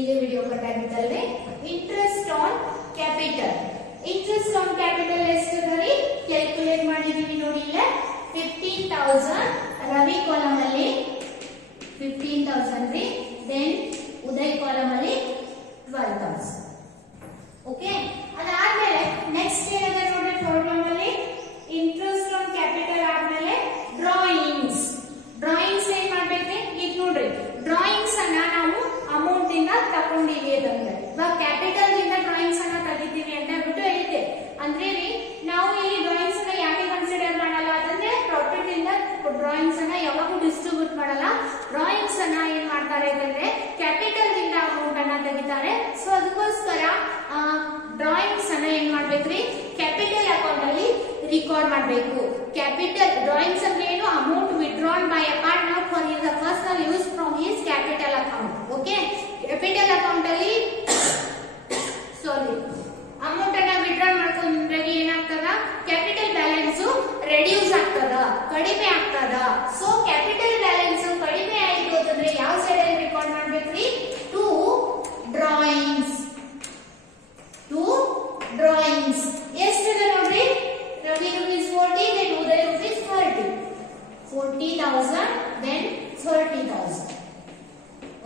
ಇದೇ video cut ಆಗಿದ್ದಲ್ವೇ interest on capital. Interest on capital ಎಷ್ಟು ರೀ ಕ್ಯಾಲ್ಕುಲೇಟ್ ಮಾಡಿದೀವಿ ನೋಡಿ. ಇಲ್ಲ 15,000 ರವಿ ಕಾಲಮ್ ಅಲ್ಲಿ 15,000 ರೀ. ದೆನ್ ಉದಯ್ ಕಾಲಮ್ ಅಲ್ಲಿ 12,000. ಓಕೆ, ಅದಾದ್ಮೇಲೆ ನೆಕ್ಸ್ಟ್ ಏನಿದೆ ನೋಡಿ ಪ್ರಾಬ್ಲಮ್ ಅಲ್ಲಿ ಇಂಟ್ರೆಸ್ಟ್ ಆನ್ ಕ್ಯಾಪಿಟಲ್ ಆದ್ಮೇಲೆ ಡ್ರಾಯಿಂಗ್ಸ್. ಡ್ರಾಯಿಂಗ್ಸ್ ಏನ್ ಮಾಡ್ಬೇಕ್ರಿ? ಈಗ ನೋಡ್ರಿ, ಡ್ರಾಯಿಂಗ್ಸ್ ಅನ್ನ ನಾವು ಅಮೌಂಟ್ ಇಂದ ತಗೊಂಡಿವಿ ಅಂತಂದ್ರೆ ಇವಾಗ ಕ್ಯಾಪಿಟಲ್ ಇಂದ ಡ್ರಾಯಿಂಗ್ಸ್ ಅನ್ನ ತೆಗಿತೀವಿ ಅಂತ ಹೇಳ್ಬಿಟ್ಟು ಹೇಳಿದ್ದೆ. ಅಂದ್ರೆ ರೀ ನಾವು ಇಲ್ಲಿ ಡ್ರಾಯಿಂಗ್ಸ್ ಅನ್ನ ಯಾಕೆ ಕನ್ಸಿಡರ್ ಮಾಡಲ್ಲ ಅಂತಂದ್ರೆ ಪ್ರಾಫಿಟ್ ಇಂದ ಡ್ರಾಯಿಂಗ್ಸ್ ಅನ್ನ ಯಾವಾಗೂ ಡಿಸ್ಟ್ರಿಬ್ಯೂಟ್ ಮಾಡಲ್ಲ. ಡ್ರಾಯಿಂಗ್ಸ್ ಅನ್ನ ಏನ್ ಮಾಡ್ತಾರೆ ಅಂತಂದ್ರೆ ಕ್ಯಾಪಿಟಲ್ ಇಂದ ಅಮೌಂಟ್ ಅನ್ನ ತೆಗಿತಾರೆ. ಸೊ ಅದಕ್ಕೋಸ್ಕರ ಡ್ರಾಯಿಂಗ್ಸ್ ಅನ್ನ ಏನ್ ಮಾಡ್ಬೇಕ್ರಿ? ಕ್ಯಾಪಿಟಲ್ ಅಕೌಂಟ್ ಅಲ್ಲಿ ರಿಕಾರ್ಡ್ ಮಾಡಬೇಕು. ಕ್ಯಾಪಿಟಲ್ ಡ್ರಾಯಿಂಗ್ಸ್ ಅಂದ್ರೆ ಏನು? Amount withdrawn by a partner for his personal use from his capital account. Okay, capital account ಅಲ್ಲಿ ಅಮೌಂಟ್ ಅನ್ನ ವಿಡ್ರಾನ್ ಮಾಡ್ಕೊಂಡ್ರೆ ಏನಾಗ್ತದ? ಕ್ಯಾಪಿಟಲ್ ಬ್ಯಾಲೆನ್ಸ್ ರೆಡ್ಯೂಸ್ ಆಗ್ತದ, ಕಡಿಮೆ ಆಗ್ತದ. ಸೊ ಕ್ಯಾಪಿಟಲ್ ಬ್ಯಾಲೆನ್ಸ್ ಕಡಿಮೆ ಆಯ್ತು ಅಂತಂದ್ರೆ ಯಾವ ಸೈಡ್ ಅಲ್ಲಿ ರೆಕಾರ್ಡ್ ಮಾಡ್ಬೇಕ್ರಿ? To drawings. ಟು ಡ್ರಾಯಿಂಗ್ಸ್ ಎಷ್ಟಿದೆ ನೋಡ್ರಿ? Ravi rupees 40, then Uday rupees 30. 40,000 then 30,000.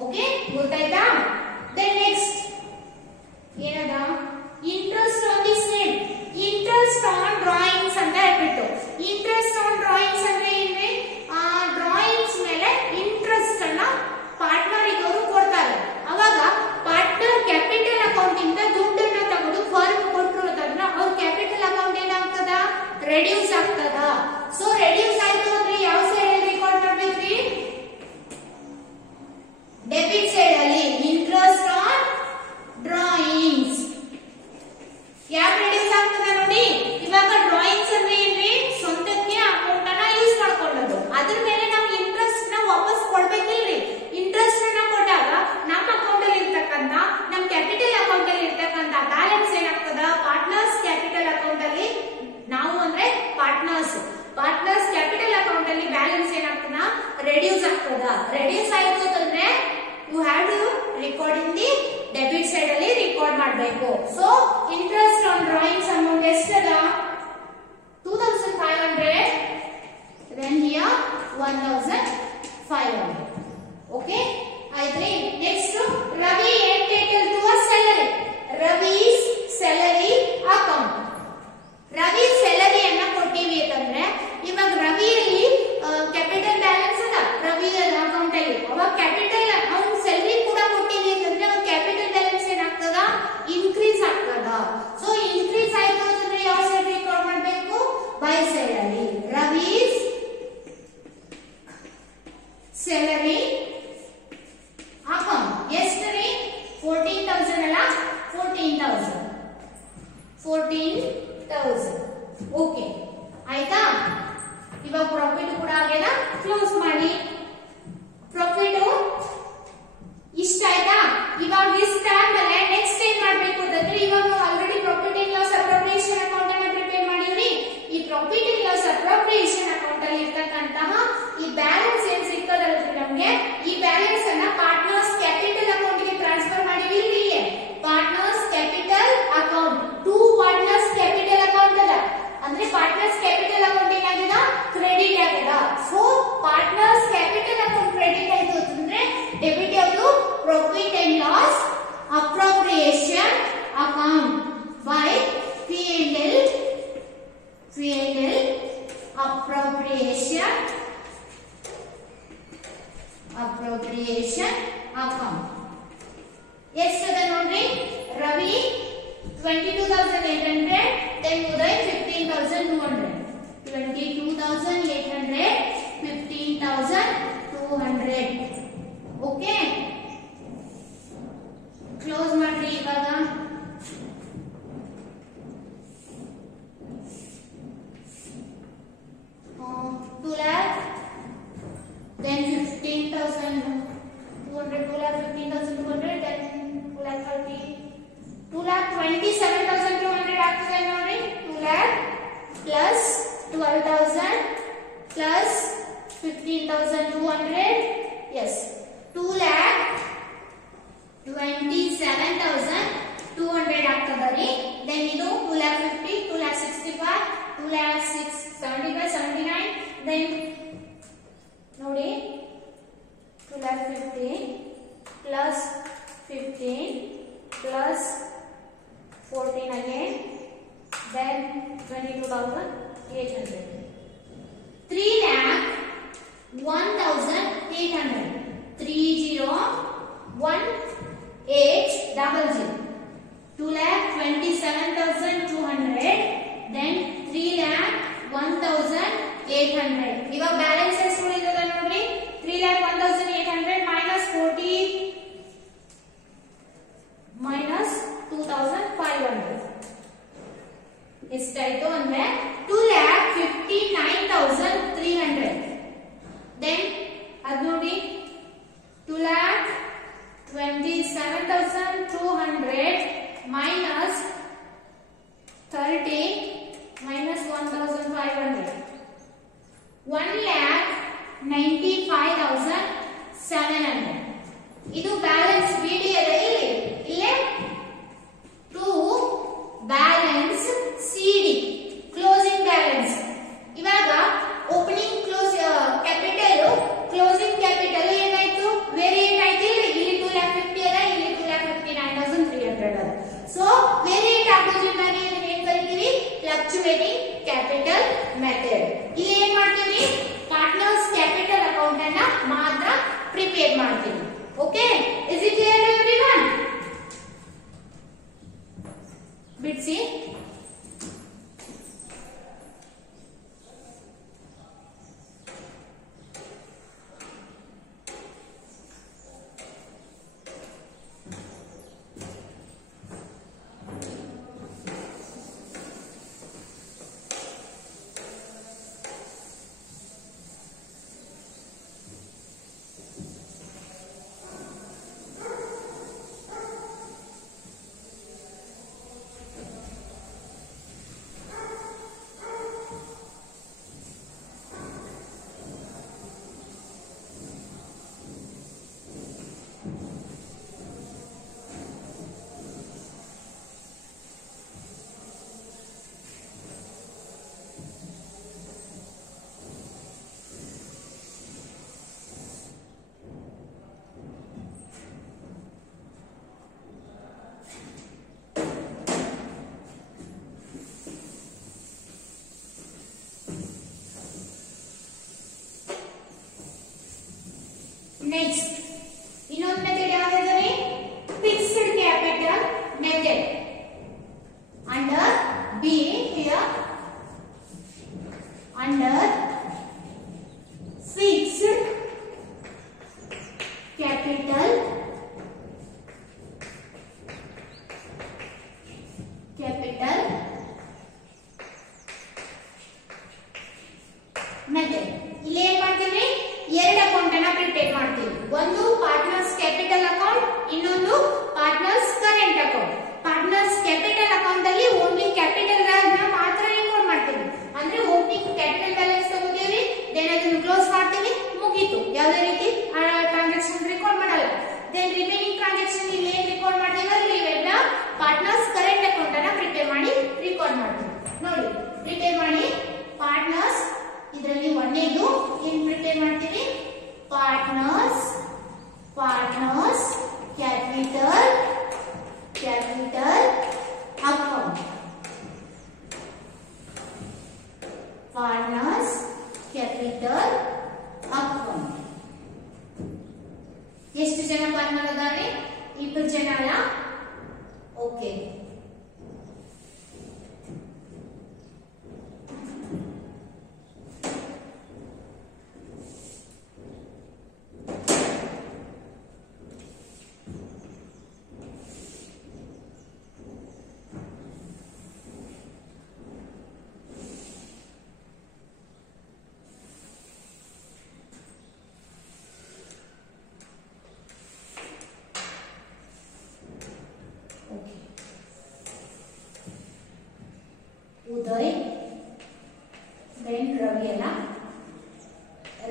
Okay, ಗೊತ್ತಾಯ್ತಾ? ದೆನ್ ನೆಕ್ಸ್ಟ್ ಏನದ? Interest on the same. Interest on drawings ಅಂತ ಹೇಳ್ಬಿಟ್ಟು ಇಂಟ್ರೆಸ್ಟ್ ಆನ್ ಡ್ರಾಯಿಂಗ್ಸ್ ಅಂದ್ರೆ ಏನ್ರಿ? ಡ್ರಾಯಿಂಗ್ಸ್ ಮೇಲೆ ಇಂಟ್ರೆಸ್ಟ್ ಅನ್ನ ಪಾರ್ಟ್ನರ್ ಅವರು ಕೊಡ್ತಾರೆ. ಅವಾಗ ಪಾರ್ಟ್ನರ್ ಕ್ಯಾಪಿಟಲ್ ಅಕೌಂಟ್ ಇಂದ ದುಡ್ಡನ್ನ ತಗೊಂಡು ಫರ್ಮ್ ಕೊಟ್ಟರು ಅಂತಂದ್ರೆ ಅವ್ರ ಕ್ಯಾಪಿಟಲ್ ಅಕೌಂಟ್ ಏನಾಗ್ತದ? ರೆಡ್ಯೂಸ್ ಆಗ್ತದ. ಸೊ ರೆಡ್ಯೂಸ್ ಆಯ್ತು ಅಂದ್ರೆ ಯಾವ ಸೈಡ್ ಅಲ್ಲಿ ರೆಕಾರ್ಡ್ ಮಾಡ್ಬೇಕ್ರಿ? ಡೆಬಿಟ್ ಸೈಡ್ ಅಲ್ಲಿ. ಇಂಟ್ರೆಸ್ಟ್ ಆನ್ ಡ್ರಾಯಿಂಗ್ಸ್ ಯಾಕೆ ರೆಡ್ಯೂಸ್ ಆಗ್ತದ ನೋಡಿ? ಇವಾಗ ಡ್ರಾಯಿಂಗ್ಸ್ ಅಂದ್ರೆ ಏನ್ರಿ? ಸ್ವಂತಕ್ಕೆ ಅಮೌಂಟ್ ಅನ್ನ ಯೂಸ್ ಮಾಡ್ಕೊಳ್ಳೋದು. ಅದ್ರ ಮೇಲೆ ನಾವು ಇಂಟ್ರೆಸ್ಟ್ ನ ವಾಪಸ್ ಕೊಡ್ಬೇಕಿಲ್ರಿ? ಇಂಟ್ರೆಸ್ಟ್ ಅನ್ನ ಕೊಟ್ಟಾಗ ನಮ್ಮ ಅಕೌಂಟ್ ಅಲ್ಲಿ ಇರ್ತಕ್ಕಂತ ನಮ್ಮ ಕ್ಯಾಪಿಟಲ್ ಅಕೌಂಟ್ ಅಲ್ಲಿ ಇರ್ತಕ್ಕಂತ ಬ್ಯಾಲೆನ್ಸ್ ಏನಾಗ್ತದ? ಪಾರ್ಟ್ನರ್ಸ್ ಕ್ಯಾಪಿಟಲ್ ಅಕೌಂಟ್ ಅಲ್ಲಿ ನಾವು ಅಂದ್ರೆ ಪಾರ್ಟ್ನರ್ಸ್ ಕ್ಯಾಪಿಟಲ್ ಅಕೌಂಟ್ ಅಲ್ಲಿ ಬ್ಯಾಲೆನ್ಸ್ ಏನಾಗ್ತದ? ರೆಡ್ಯೂಸ್ ಆಗ್ತದ. ರೆಡ್ಯೂಸ್ ಆಯ್ತು ಅಂತಂದ್ರೆ you have to record in the debit side ಅಲ್ಲಿ ರೆಕಾರ್ಡ್ ಮಾಡಬೇಕು. So interest on drawings amount ಎಷ್ಟದ? 2,500. then here 1,500. ಓಕೆ ಆಯ್ತ್ರಿ. Next Ravi entitled to a salary. Ravi's salary account. Ravi salary ಅನ್ನ ಕೊಟ್ಟಿವಿ ಅಂತಂದ್ರೆ ಇವಾಗ ರವಿಯಲ್ಲಿ ಕ್ಯಾಪಿಟಲ್ ಬ್ಯಾಲೆನ್ಸ್ ಅದ ರವಿ ಅಕೌಂಟ್ ಅಲ್ಲಿ. ಅವಾಗ ಕ್ಯಾಪಿಟಲ್ ಅವ್ನ ಸ್ಯಾಲರಿ ಕೂಡ ಕೊಟ್ಟಿವಿ ಅಂತಂದ್ರೆ ಅವ್ನ ಕ್ಯಾಪಿಟಲ್ ಬ್ಯಾಲೆನ್ಸ್ ಏನಾಗ್ತದ? ಇನ್ಕ್ರೀಸ್ ಆಗ್ತದ. ಸೊ ಇನ್ಕ್ರೀಸ್ ಆಯ್ತು ಅಂತಂದ್ರೆ ಯಾವ ಸೈಡ್ ರೆಕಾರ್ಡ್ ಮಾಡಬೇಕು? ಬೈ ಸೈಡ್ ಅಲ್ಲಿ. ರವಿಸ್ ಸ್ಯಾಲರಿ ಅಕೌಂಟ್ ಎಷ್ಟು ರೀ? 14,000 ಅಲ್ಲ? 14,000. ಓಕೆ ಆಯ್ತಾ? ಇವಾಗ ಪ್ರಾಫಿಟ್ ಕೂಡ ಆಗ್ಯದ. ಕ್ಲೋಸ್ ಮಾಡಿ. ಪ್ರಾಫಿಟ್ ಇಷ್ಟ ಆಯ್ತಾ? ಇವಾಗ ಇಷ್ಟ ಆದ್ಮೇಲೆ ನೆಕ್ಸ್ಟ್ ಏನ್ ಮಾಡ್ಬೇಕು ಅಂತಂದ್ರೆ ಇವಾಗ already profit and loss appropriation account ಅನ್ನ ಪ್ರಿಪೇರ್ ಮಾಡಿವ್ರಿ. ಈ profit and loss appropriation account ಅಲ್ಲಿ ಇರ್ತಕ್ಕಂತಹ ಈ ಬ್ಯಾಲೆನ್ಸ್ ಏನ್ ಸಿಕ್ಕದಲ್ರಿ ನಮ್ಗೆ, ಈ ಬ್ಯಾಲೆನ್ಸ್ ಅನ್ನ ಪಾರ್ಟ್ನರ್ಸ್ ಕ್ಯಾಪಿಟಲ್ ಅಕೌಂಟ್ ಗೆ ಟ್ರಾನ್ಸ್ಫರ್ ಮಾಡಿವಿ. Partners capital account to partners capital account ಅದ ಅಂದ್ರೆ ಪಾರ್ಟ್ನರ್ಸ್ ಕ್ಯಾಪಿಟಲ್ ಅಕೌಂಟ್ ಏನಾಗಿದೆ? ಕ್ರೆಡಿಟ್ ಆಗಿದೆ. So partners capital account credit ಆಯ್ತು ಅಂತಂದ್ರೆ ಡೆಬಿಟ್ ಯಾವುದು? Profit and loss appropriation account by P&L appropriation account. ಎಷ್ಟದ ನೋಡ್ರಿ? Ravi 22,800, then Uday 15,200. 22,800, 15,200. Okay, close ಮಾಡ್ರಿ. ಇವಾಗ 2 lakh, then 15,200, 2 lakh 15,200, then 2 lakh 30, 2 lakh 27,200 ಆಗ್ತದೆ ನೋಡಿ. 2 lakh plus 12,000 plus 15,200. yes, 2 lakh 27,200 ಆಗ್ತದರಿ. Then ಇದು 2,50,000, 2,65,000, 2,75,000, 79 ದೆನ್ ನೋಡಿ 2,50,000 plus 15 plus 14 again, then 22,800. 3,01,800. 30,18,00. 2,27,200. Then 3,01,800. ಇವಾಗ ಬ್ಯಾಲೆನ್ಸ್ ಎಷ್ಟು ಉಳಿದದ ನೋಡ್ರಿ. 3,01,800 minus 40 minus 2,500 ಎಷ್ಟಾಯ್ತು ಅಂದ್ರೆ 2,59,300. ದೆನ್ ಅದು ನೋಡಿ 2,27,200 minus 30 minus 1,500. 1,95,700. ಇದು ಬ್ಯಾಲೆನ್ಸ್ ಬಿಡಿ ಅದ ಇಲ್ಲಿ ಇಲ್ಲೇ ಟು ಬ್ಯಾಲೆನ್ಸ್ ಸಿಡಿ ಕ್ಲೋಸಿಂಗ್ ಬ್ಯಾಲೆನ್ಸ್. ಇವಾಗ opening close capital closing capital ಏನಾಯ್ತು ವೇರಿಯೇಟ್ ಆಯ್ತು. ಇಲ್ಲಿ 2,50,000 ಅದ, ಇಲ್ಲಿ 2,59,300 ಅದ. ಸೊ ವೇರಿಯೇಟ್ ಆಗೋದ್ರಿಂದ ಇದನ್ನ ಏನ್ ಕರಿತೀವಿ ಫ್ಲಕ್ಚುಯೇಟಿಂಗ್ ಕ್ಯಾಪಿಟಲ್ ಮೆಥಡ್. ಇಲ್ಲಿ ಏನ್ ಮಾಡ್ತೀವಿ ಪಾರ್ಟ್ನರ್ಸ್ ಕ್ಯಾಪಿಟಲ್ ಅಕೌಂಟ್ ಅನ್ನ ಮಾತ್ರ ಪ್ರಿಪೇರ್ ಮಾಡ್ತೀವಿ. Okay, is it clear to everyone? ಬಿಡ್ಸಿ. ನೆಕ್ಸ್ಟ್ ಇನ್ನೊಂದು ಮೆಥಡ್ ಯಾವ್ದಾದ್ರೆ fixed capital method. Under B here under fixed capital method. ಇಲ್ಲಿ ಏನ್ ಮಾಡ್ತೀವಿ ಎರಡು ಅಕೌಂಟ್ ಅನ್ನ ಪ್ರಿಪೇರ್ ಮಾಡ್ತೀವಿ. ಒಂದು ಪಾರ್ಟ್ನರ್ಸ್ ಕ್ಯಾಪಿಟಲ್ ಅಕೌಂಟ್, ಇನ್ನೊಂದು partners current account. Partners capital account ಅಲ್ಲಿ ಓನ್ಲಿ ಕ್ಯಾಪಿಟಲ್ ವ್ಯಾಲ್ಯೂ ಮಾತ್ರ ರೆಕಾರ್ಡ್ ಮಾಡ್ತೀವಿ. ಅಂದ್ರೆ ಓಪನಿಂಗ್ ಕ್ಯಾಪಿಟಲ್ ಬ್ಯಾಲೆನ್ಸ್ ತಗೋತೀವಿ, ದೆನ್ ಅದನ್ನು ಕ್ಲೋಸ್ ಮಾಡ್ತೀವಿ, ಮುಗೀತು. ಯಾವುದೇ ರೀತಿ ಟ್ರಾನ್ಸಾಕ್ಷನ್ ರೆಕಾರ್ಡ್ ಮಾಡಲ್ಲ. ದೆನ್ ರಿಮೈನಿಂಗ್ ಟ್ರಾನ್ಸಾಕ್ಷನ್ ಇಲ್ಲಿ ಏನ್ ರೆಕಾರ್ಡ್ ಮಾಡ್ತೀವಿ ಇವೆಲ್ಲ ಪಾರ್ಟ್ನರ್ಸ್ ಕರೆಂಟ್ ಅಕೌಂಟ್ ಅನ್ನ ಪ್ರಿಪೇರ್ ಮಾಡಿ ರೆಕಾರ್ಡ್ ಮಾಡ್ತೀವಿ. ನೋಡಿ ಪ್ರಿಪೇರ್ ಮಾಡಿ ಪಾರ್ಟ್ನರ್ಸ್ ಇದರಲ್ಲಿ ಒಂದೇದು ಏನ್ ಪ್ರಿಪೇರ್ ಮಾಡ್ತೀವಿ partners capital account. Partners capital account. ಎಷ್ಟು ಜನ ಪಾರ್ಟ್ನರ್ ಅದಾರೆ? 2 ಜನ ಅಲ್ಲ? ಓಕೆ. ಉದಯ್, ದೆನ್ ರವಿ ಅಲ್ಲ,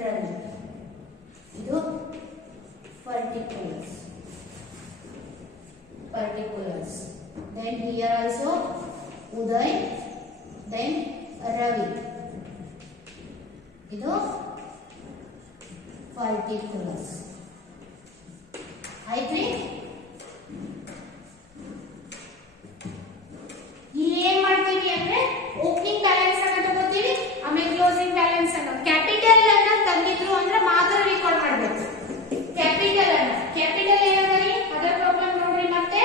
ರವಿ. ಇದು ಪರ್ಟಿಕ್ಯುಲರ್ಸ್. then Ravi. ಇದು particulars. ಆಯ್ತ್ರಿ? ಇಲ್ಲಿ ಏನ್ ಮಾಡ್ತೀವಿ ಅಂದ್ರೆ ಓಪನಿಂಗ್ ಬ್ಯಾಲೆನ್ಸ್ ಅನ್ನ ತಗೋತೀವಿ, ಆಮೇಲೆ ಕ್ಲೋಸಿಂಗ್ ಬ್ಯಾಲೆನ್ಸ್ ಅನ್ನ ಕ್ಯಾಪಿಟಲ್ ಅನ್ನ ತಂದಿದ್ರು ಅಂದ್ರೆ ಮಾತ್ರ ರೆಕಾರ್ಡ್ ಮಾಡಬೇಕು. ಕ್ಯಾಪಿಟಲ್ ಏನಂದ್ರೆ ಅದರ ಪ್ರಾಬ್ಲಮ್ ನೋಡ್ರಿ ಮತ್ತೆ.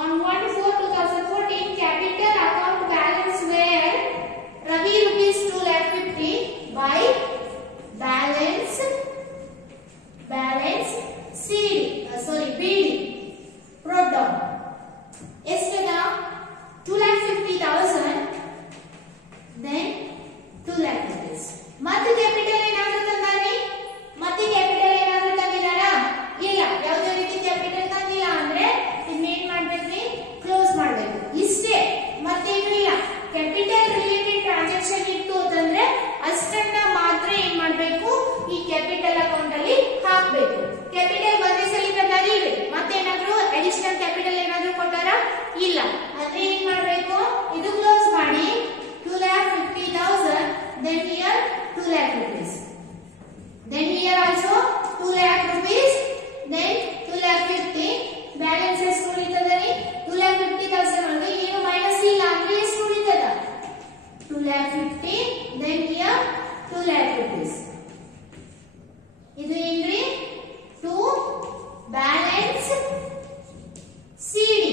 On 1/4/2014 capital account balance where Ravi rupees 2,50,000 by balance BD wrote down. ಎಷ್ಟದ 2,50,000 then 2,00,000 rupees. ಮತ್ತೆ ಕ್ಯಾಪಿಟಲ್ ಏನಾದರೂ ತಂದಾರಿ? ಮತ್ತೆ ಕ್ಯಾಪಿಟಲ್ ಏನಾದರೂ ತಂದಿದಾರಾ? ಇಲ್ಲ, ಯಾವುದೇ ರೀತಿ ಕ್ಯಾಪಿಟಲ್ ತಂದಿಲ್ಲ ಅಂದ್ರೆ ಇನ್ನೇನ್ ಮಾಡ್ಬೇಕ್ರಿ? ಕ್ಲೋಸ್ ಮಾಡ್ಬೇಕು. ಇಷ್ಟೇ, ಮತ್ತೇನು ಇಲ್ಲ. ಕ್ಯಾಪಿಟಲ್ ರಿಲೇಟೆಡ್ ಟ್ರಾನ್ಸಾಕ್ಷನ್ ಇತ್ತು ಅಂತಂದ್ರೆ ಅಷ್ಟನ್ನ ಮಾತ್ರ ಏನ್ ಮಾಡ್ಬೇಕು? ಈ ಕ್ಯಾಪಿಟಲ್ ಅಕೌಂಟ್ ಅಲ್ಲಿ ಹಾಕ್ಬೇಕು. ಕ್ಯಾಪಿಟಲ್ ಒಂದೇ ಸಲ ತಂದಾರಿ, ಮತ್ತೇನಾದ್ರೂ ಅಡಿಷನಲ್ ಕ್ಯಾಪಿಟಲ್ ಏನಾದ್ರೂ ಕೊಟ್ಟಾರ? ಇಲ್ಲ. ಅಂದ್ರೆ ಏನ್ ಮಾಡ್ಬೇಕು? ಇದು ಕ್ಲೋಸ್ ಮಾಡಿ 2,50,000 then here 2,00,000 rupees. Then here also 2,00,000 rupees then 2,50,000 balance ಎಷ್ಟು ಉಳಿತದರಿ? 2,50,000 ಒಳಗೆ ಏನು ಮೈನಸ್ ಇಲ್ಲ ಅಂದ್ರೆ ಎಷ್ಟು ಉಳಿತದ? 2,50,000 then here 2,00,000 rupees. ಇದು ಏನ್ರಿ? To balance CD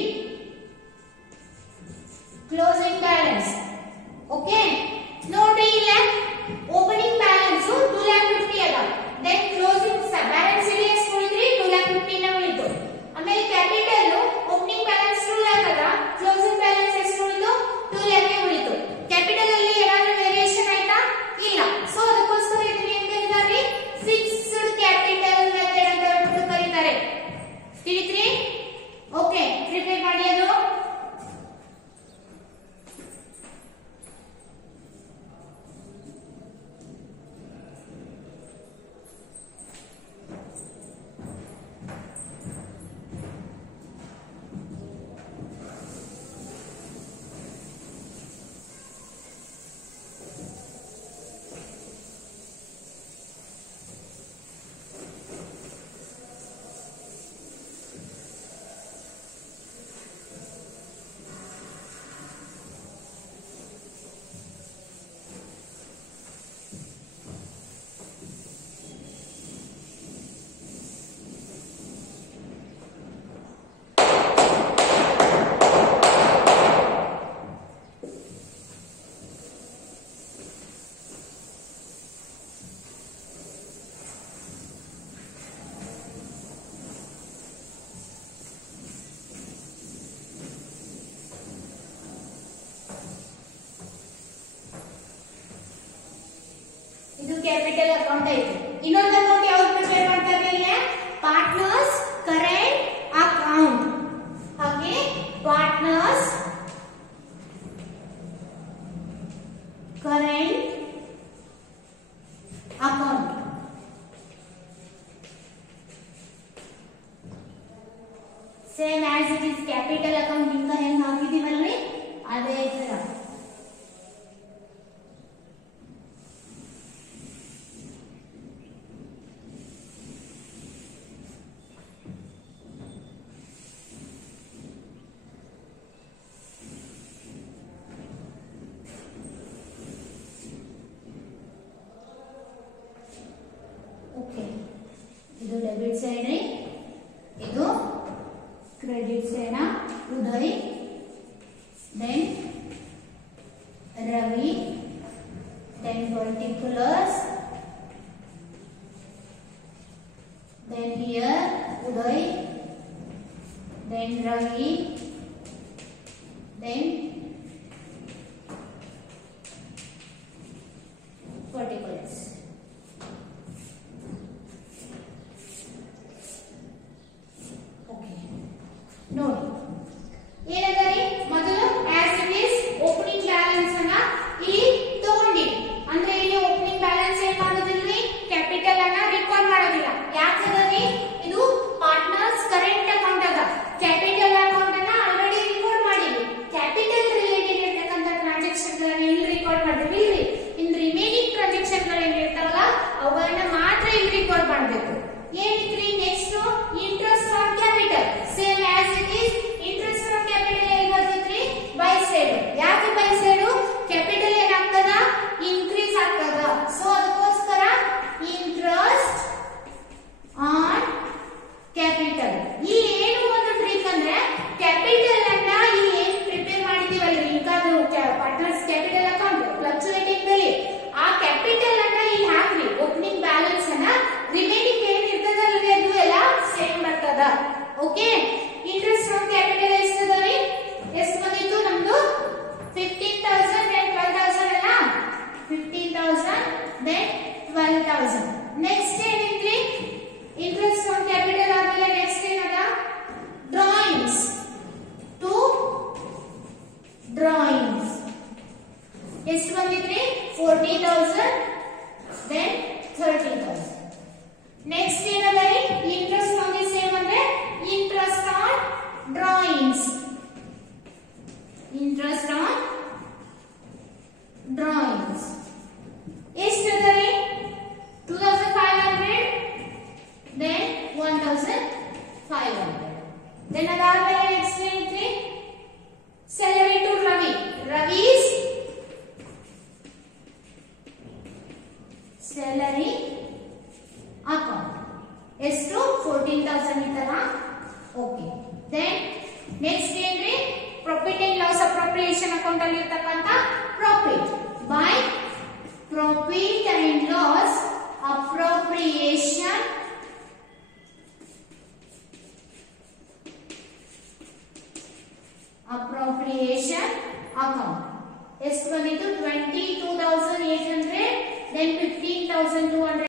closing balance. Okay, ನೋಡ್ರಿ ಇಲ್ಲ ಓಪನಿಂಗ್ ಬ್ಯಾಲೆನ್ಸ್ 2,50,000 ಅದ, ದೆನ್ ಕ್ಲೋಸಿಂಗ್ ಬ್ಯಾಲೆನ್ಸ್ ಇಲ್ಲಿ ಎಷ್ಟು ಉಳಿದ್ರಿ? 2,50,000 ನ ಉಳಿತು. ಆಮೇಲೆ ಕ್ಯಾಪಿಟಲ್ ಓಪನಿಂಗ್ ಬ್ಯಾಲೆನ್ಸ್ 2,00,000 ಅದ, ಕ್ಲೋಸಿಂಗ್ ಬ್ಯಾಲೆನ್ಸ್ ಎಷ್ಟು ಉಳಿತು? 2,00,000 ಉಳಿತು. ಕ್ಯಾಪಿಟಲ್ ಅಲ್ಲಿ ಏನಾದರೂ ವೇರಿಯೇಷನ್ ಆಯ್ತಾ? ಇಲ್ಲ. ಸೊ ಅದಕ್ಕೋಸ್ಕರ ಇದನ್ನ ಏನ್ ಕರೀತಾರೆ? ಫಿಕ್ಸ್ಡ್ ಕ್ಯಾಪಿಟಲ್ ಮೆಥಡ್ ಅಂತ ಹೇಳ್ಬಿಟ್ಟು ಕರೀತಾರೆ. ತಿಳಿತ್ರಿ? ಓಕೆ, ಪ್ರಿಪೇರ್ ಮಾಡಿ ಅದು. ಕ್ಯಾಪಿಟಲ್ ಅಕೌಂಟ್ ಐತಿ. ಇನ್ನೊಂದು ಅಕೌಂಟ್ ಯಾವ್ದು ಪ್ರಿಪೇರ್ ಮಾಡ್ತಾರೆ? ಇಲ್ಲಿ ಪಾರ್ಟ್ನರ್ಸ್ ಕರೆಂಟ್ ಅಕೌಂಟ್. ಹಾಗೆ partners current account. Same as it is capital account ಇಂದ ಹೆಂಗ್ ಹಾಕಿದೀವಲ್ರಿ ಅದೇ ತರ. ಇದು ಡೆಬಿಟ್ ಸೈಡ್ ರೀ, ಇದು credit side. Uday then Ravi then particulars then here Uday then Ravi then particulars. ನೋಡಿ ಏನಂದ್ರೆ ಮೊದಲು as it is opening balance ಅನ್ನ ಇಲ್ಲಿ ತಗೊಂಡಿವಿ. ಅಂದ್ರೆ ಇಲ್ಲಿ ಓಪನಿಂಗ್ ಬ್ಯಾಲೆನ್ಸ್ ಏನ್ ಮಾಡೋದಿಲ್ರಿ? ಕ್ಯಾಪಿಟಲ್ ಅನ್ನ ರೆಕಾರ್ಡ್ ಮಾಡೋದಿಲ್ಲ. ಯಾಕಂದ್ರೆ ಇದು ಪಾರ್ಟ್ನರ್ಸ್ ಕರೆಂಟ್ ಅಕೌಂಟ್ ಅದ. ಕ್ಯಾಪಿಟಲ್ ಅಕೌಂಟ್ ಅನ್ನ ಡ್ರಾಯಿಂಗ್ಸ್ ಎಷ್ಟು ಬಂದಿದ್ರಿ 40,000 then 30,000 ನೆಕ್ಸ್ಟ್ ಏನಂದ್ರೆ ಇಂಟ್ರೆಸ್ಟ್ ಆನ್ ದಿ ಸೇಮ್ ಅಂದ್ರೆ interest on drawings interest on drawings ಎಷ್ಟು ಅದರಿ 2,500 then 1,500 then ಅದಾದ್ಮೇಲೆ ನೆಕ್ಸ್ಟ್ ಏನಿದೆ salary to Ravi's salary account ಎಷ್ಟು 14,000 ಇತ್ತಲ್ಲ ಓಕೆ then next ಏನ್ರಿ profit and loss appropriation account ಅಲ್ಲಿ ಇರತಕ್ಕಂತ profit by profit and loss appropriation account ಎಷ್ಟು ಬಂದಿತ್ತು 22,800 then 15,200